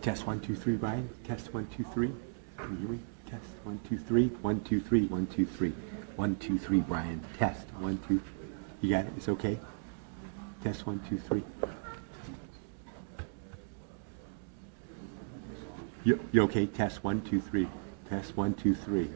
Test 1, 2, 3, Brian. Test 1, 2, 3. Can you hear me? Test 1, 2, 3. 1, 2, 3. 1, 2, 3. 1, 2, 3, Brian. Test 1, 2. You got it? It's okay? Test 1, 2, 3. You okay? Test 1, 2, 3. Test 1, 2, 3.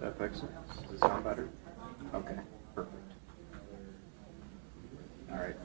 That fix it? Does it sound better? Okay, perfect. All right.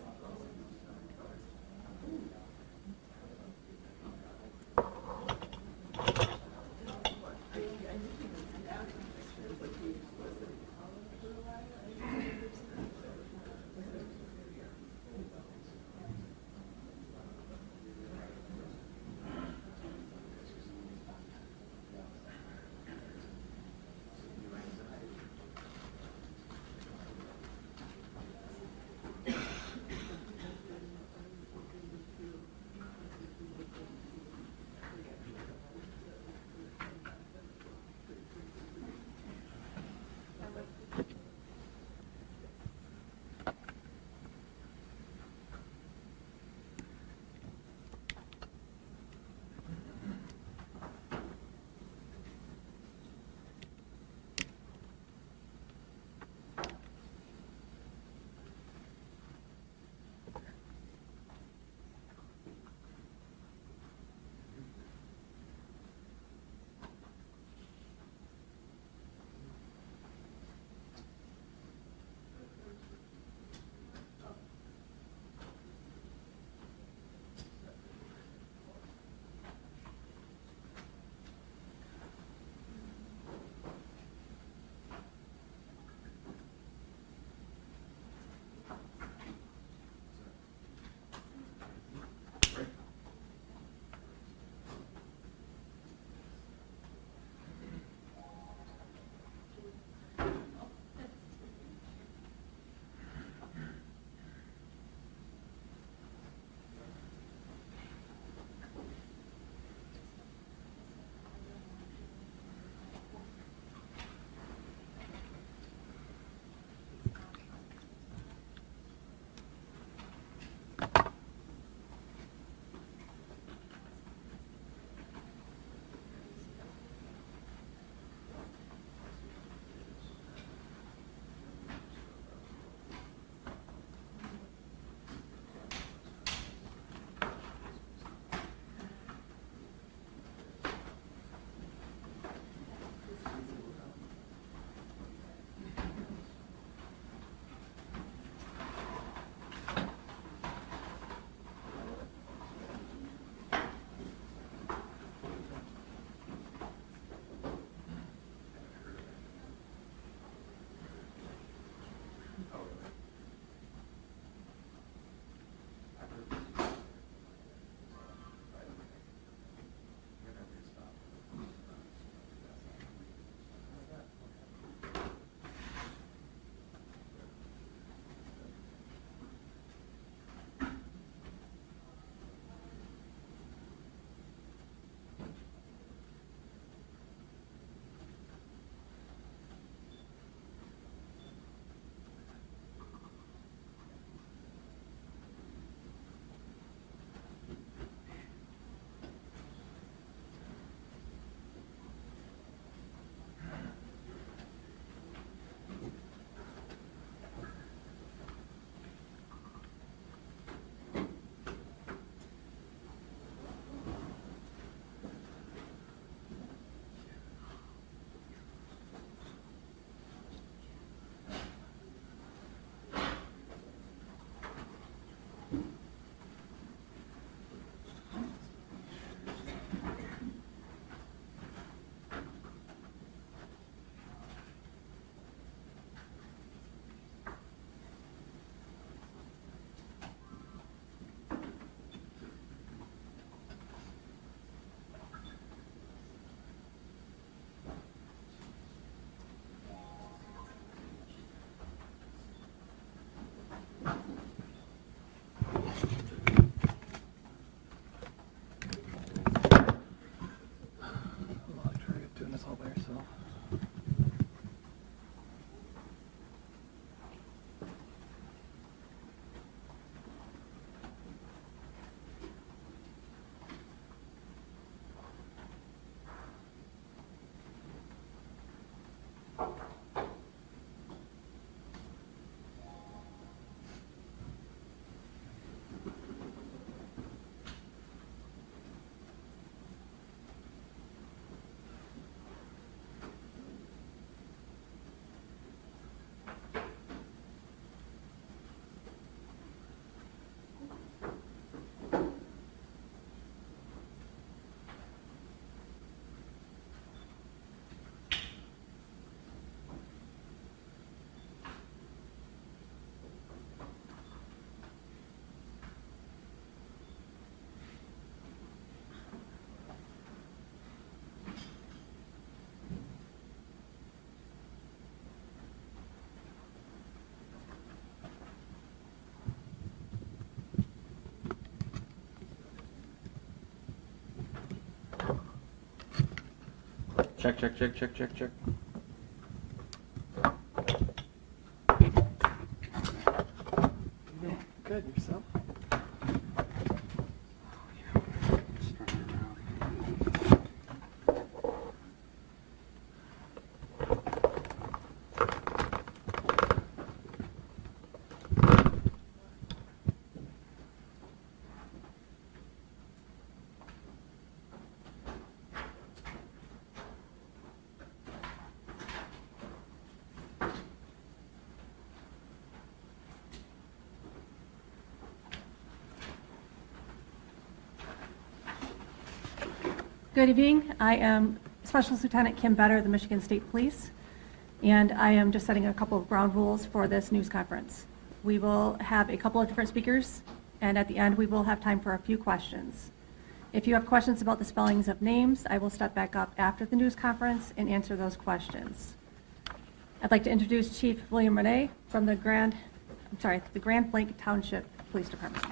Check, check, check, check, check, check. Good, yourself? Good evening. I am Special Lieutenant Kim Vetter of the Michigan State Police, and I am just setting a couple of ground rules for this news conference. We will have a couple of different speakers, and at the end we will have time for a few questions. If you have questions about the spellings of names, I will step back up after the news conference and answer those questions. I'd like to introduce Chief William Renee from the Grand Blanc Township Police Department.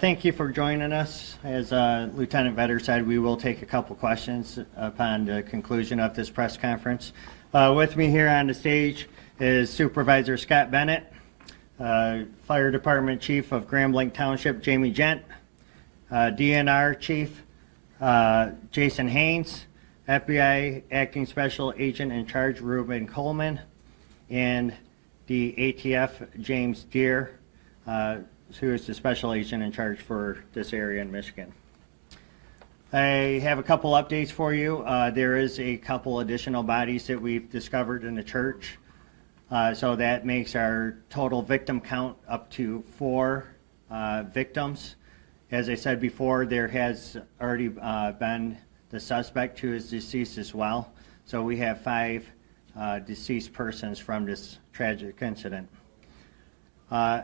Thank you for joining us. As Lieutenant Vetter said, we will take a couple questions upon the conclusion of this press conference. With me here on the stage is Supervisor Scott Bennett, Fire Department Chief of Grand Blanc Township, Jamie Gent, DNR Chief, Jason Haynes, FBI Acting Special Agent in Charge, Ruben Coleman, and the ATF, James Deere, who is the special agent in charge for this area in Michigan. I have a couple updates for you. There is a couple additional bodies that we've discovered in the church. So that makes our total victim count up to 4 victims. As I said before, there has already been the suspect who is deceased as well. So we have 5 deceased persons from this tragic incident.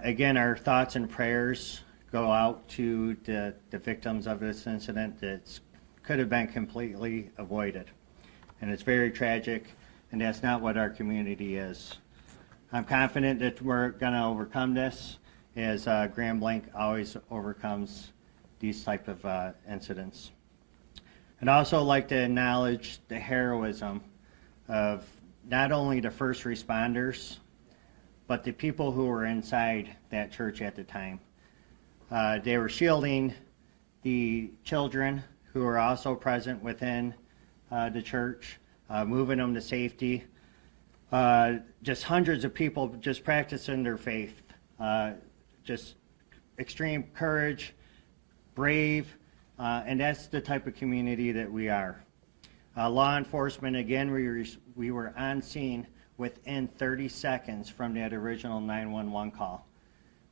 Again, our thoughts and prayers go out to the victims of this incident that could have been completely avoided. And it's very tragic, and that's not what our community is. I'm confident that we're going to overcome this, as Grand Blanc always overcomes these type of incidents. I'd also like to acknowledge the heroism of not only the first responders, but the people who were inside that church at the time. They were shielding the children who were also present within the church, moving them to safety. Just hundreds of people just practicing their faith. Just extreme courage, brave, and that's the type of community that we are. Law enforcement, again, we were on scene within 30 seconds from that original 911 call.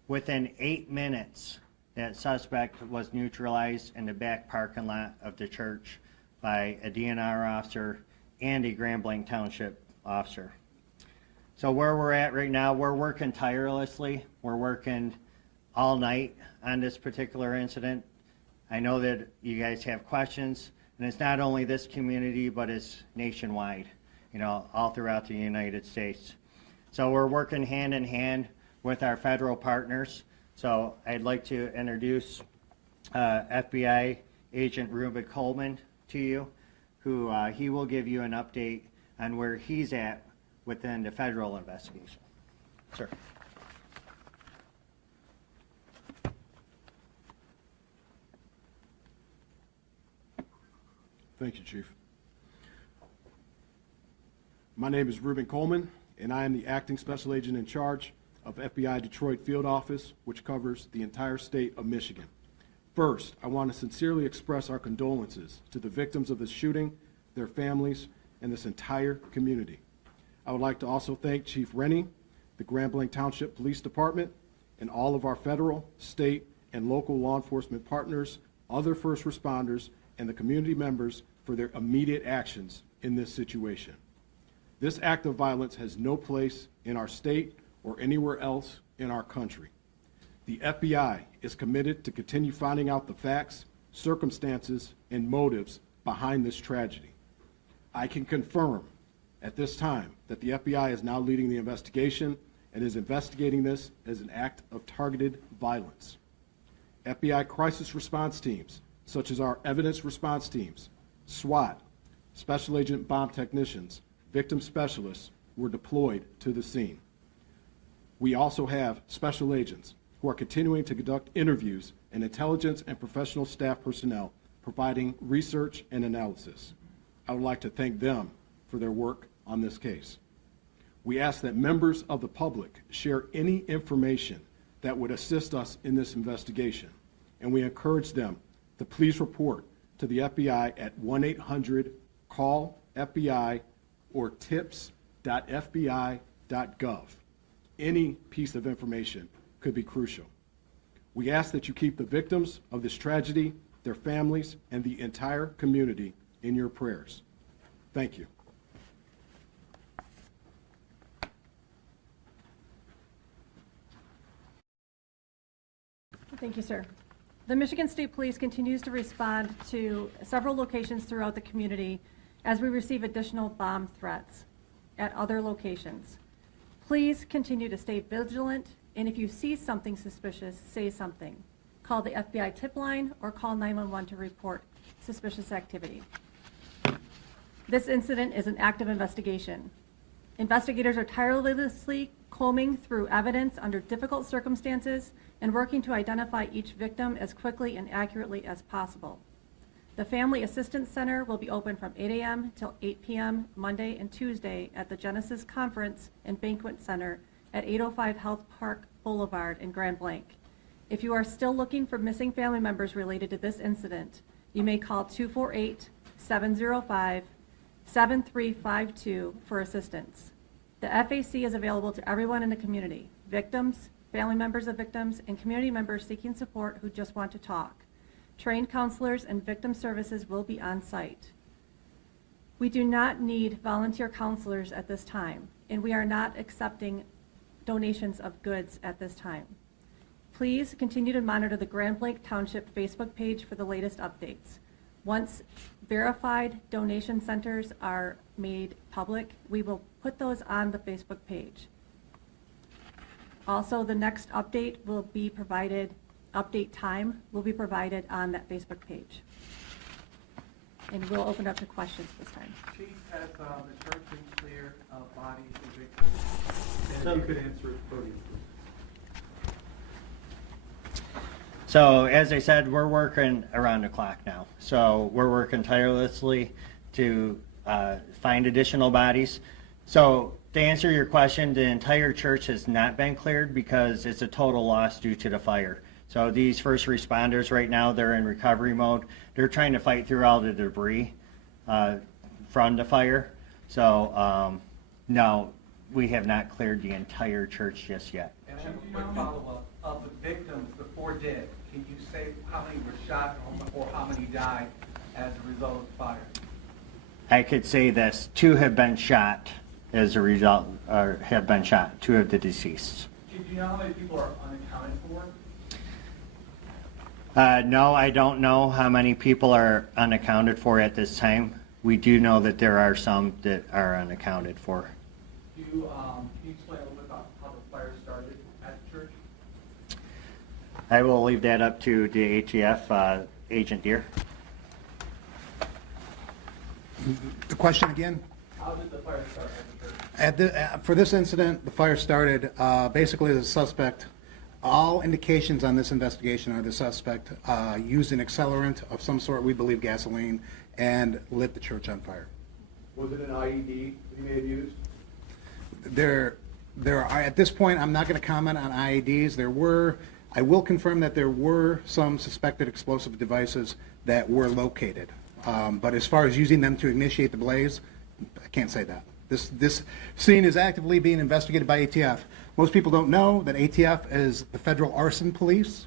Within 8 minutes, that suspect was neutralized in the back parking lot of the church by a DNR officer and a Grand Blanc Township officer. So where we're at right now, we're working tirelessly. We're working all night on this particular incident. I know that you guys have questions, and it's not only this community, but it's nationwide, all throughout the United States. So we're working hand in hand with our federal partners. So I'd like to introduce FBI Agent Ruben Coleman to you, who he will give you an update on where he's at within the federal investigation. Sir. Thank you, Chief. My name is Ruben Coleman, and I am the Acting Special Agent in charge of FBI Detroit Field Office, which covers the entire state of Michigan. First, I want to sincerely express our condolences to the victims of this shooting, their families, and this entire community. I would like to also thank Chief Rennie, the Grand Blanc Township Police Department, and all of our federal, state, and local law enforcement partners, other first responders, and the community members for their immediate actions in this situation. This act of violence has no place in our state or anywhere else in our country. The FBI is committed to continue finding out the facts, circumstances, and motives behind this tragedy. I can confirm at this time that the FBI is now leading the investigation and is investigating this as an act of targeted violence. FBI crisis response teams such as our evidence response teams, SWAT, Special Agent Bomb Technicians, victim specialists were deployed to the scene. We also have special agents who are continuing to conduct interviews and intelligence and professional staff personnel providing research and analysis. I would like to thank them for their work on this case. We ask that members of the public share any information that would assist us in this investigation, and we encourage them to please report to the FBI at 1-800-CALL-FBI or tips.fbi.gov. Any piece of information could be crucial. We ask that you keep the victims of this tragedy, their families, and the entire community in your prayers. Thank you. Thank you, sir. The Michigan State Police continues to respond to several locations throughout the community as we receive additional bomb threats at other locations. Please continue to stay vigilant, and if you see something suspicious, say something. Call the FBI tip line or call 911 to report suspicious activity. This incident is an active investigation. Investigators are tirelessly combing through evidence under difficult circumstances and working to identify each victim as quickly and accurately as possible. The Family Assistance Center will be open from 8 a.m. till 8 p.m. Monday and Tuesday at the Genesis Conference and Banquet Center at 805 Health Park Boulevard in Grand Blanc. If you are still looking for missing family members related to this incident, you may call 248-705-7352 for assistance. The FAC is available to everyone in the community, victims, family members of victims, and community members seeking support who just want to talk. Trained counselors and victim services will be on site. We do not need volunteer counselors at this time, and we are not accepting donations of goods at this time. Please continue to monitor the Grand Blanc Township Facebook page for the latest updates. Once verified donation centers are made public, we will put those on the Facebook page. Also, the next update will be provided, update time will be provided on that Facebook page. And we'll open up to questions this time. Chief, has the church been cleared of bodies and victims? And if you could answer it, podium, please. So as I said, we're working around the clock now. So we're working tirelessly to find additional bodies. So to answer your question, the entire church has not been cleared because it's a total loss due to the fire. So these first responders right now, they're in recovery mode. They're trying to fight through all the debris from the fire. So no, we have not cleared the entire church just yet. And I have a quick follow-up. Of the victims, the 4 dead, can you say how many were shot or how many died as a result of the fire? I could say this: 2 have been shot as a result, or have been shot. 2 of the deceased. Do you know how many people are unaccounted for? No, I don't know how many people are unaccounted for at this time. We do know that there are some that are unaccounted for. Can you explain a little bit about how the fire started at the church? I will leave that up to the ATF Agent Deere. The question again? How did the fire start at the church? For this incident, the fire started basically as a suspect. All indications on this investigation are the suspect used an accelerant of some sort, we believe gasoline, and lit the church on fire. Was it an IED that he may have used? There are, at this point, I'm not going to comment on IEDs. I will confirm that there were some suspected explosive devices that were located. But as far as using them to initiate the blaze, I can't say that. This scene is actively being investigated by ATF. Most people don't know that ATF is the Federal Arson Police,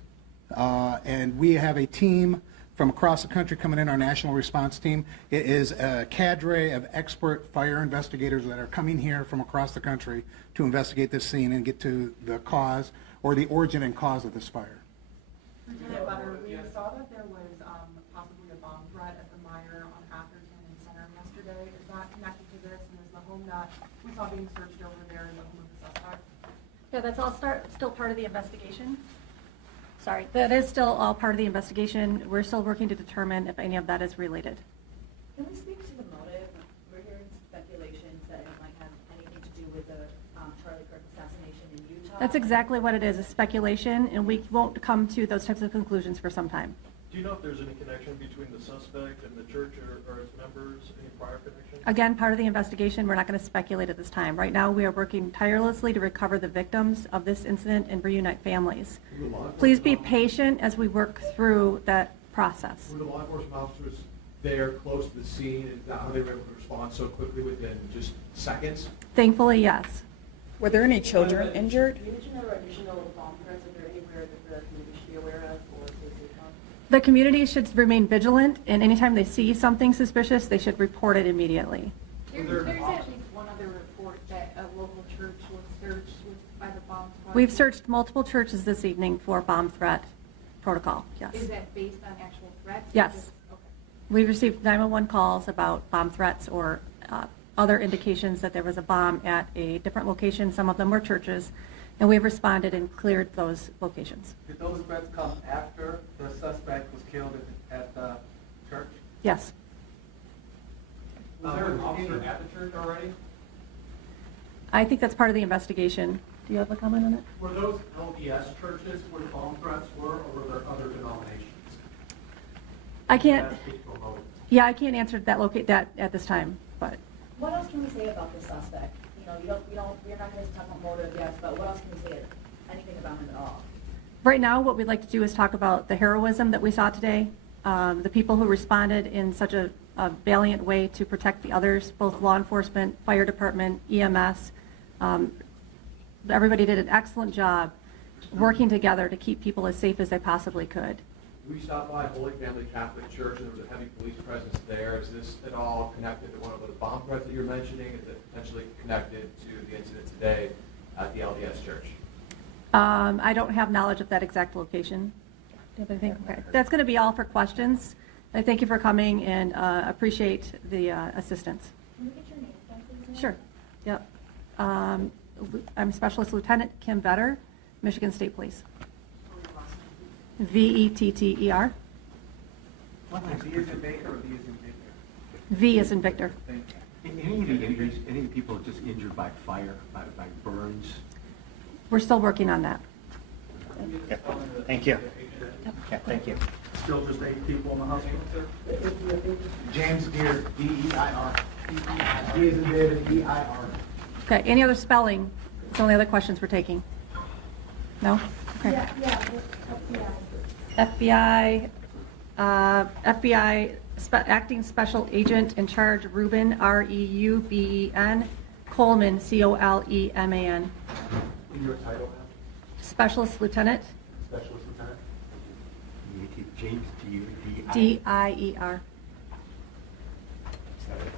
and we have a team from across the country coming in, our national response team. It is a cadre of expert fire investigators that are coming here from across the country to investigate this scene and get to the cause or the origin and cause of this fire. Lieutenant Butter, we saw that there was possibly a bomb threat at the Meyer on Atherton and Center yesterday. Is that connected to this, and is the home that we saw being searched over there the home of the suspect? Yeah, that's all still part of the investigation. sorry. That is still all part of the investigation. We're still working to determine if any of that is related. Can we speak to the motive? We're hearing speculations that it might have anything to do with the Charlie Kirk assassination in Utah. That's exactly what it is, a speculation, and we won't come to those types of conclusions for some time. Do you know if there's any connection between the suspect and the church or its members, any prior connection? Again, part of the investigation, we're not going to speculate at this time. Right now, we are working tirelessly to recover the victims of this incident and reunite families. Please be patient as we work through that process. Were the law enforcement officers there close to the scene, and how they were able to respond so quickly within just seconds? Thankfully, yes. Were there any children injured? Did you know additional bomb threats? Are there anywhere that the community should be aware of or associated with? The community should remain vigilant, and anytime they see something suspicious, they should report it immediately. There's at least one other report that a local church was searched by the bomb squad. We've searched multiple churches this evening for bomb threat protocol, yes. Is that based on actual threats? Yes. Okay. We received 911 calls about bomb threats or other indications that there was a bomb at a different location. Some of them were churches, and we've responded and cleared those locations. Did those threats come after the suspect was killed at the church? Yes. Was there an officer at the church already? I think that's part of the investigation. Do you have a comment on it? Were those LDS churches where the bomb threats were, or were there other denominations? I can't, That speak to a motive. yeah, I can't answer that at this time, but What else can we say about the suspect? You know, we're not going to talk about motive, yes, but what else can we say? Anything about him at all? right now what we'd like to do is talk about the heroism that we saw today, the people who responded in such a valiant way to protect the others, both law enforcement, fire department, EMS. Everybody did an excellent job working together to keep people as safe as they possibly could. We stopped by Holy Family Catholic Church, and there was a heavy police presence there. Is this at all connected to one of the bomb threats that you're mentioning? Is it potentially connected to the incident today at the LDS Church? I don't have knowledge of that exact location. Do you have anything? Okay. That's going to be all for questions. I thank you for coming and appreciate the assistance. Can we get your name again, please? Sure. Yep. I'm Specialist Lieutenant Kim Vetter, Michigan State Police. Vetter. V is in Baker or V is in Victor? V is in Victor. Thank you. Any of the injuries, any of the people just injured by fire, by burns? We're still working on that. Yeah. Thank you. Yeah, thank you. Still just 8 people in the hospital, sir? James Gear, D-E-I-R. D is in David, E-I-R. Okay. Any other spelling? It's the only other questions we're taking. No? Okay. FBI, Acting Special Agent in Charge Reuben, R-E-U-B-E-N, Coleman, C-O-L-E-M-A-N. In your title, ma'am? Specialist Lieutenant, Specialist Lieutenant? James, G-U-D-I. D-I-E-R. Is that it?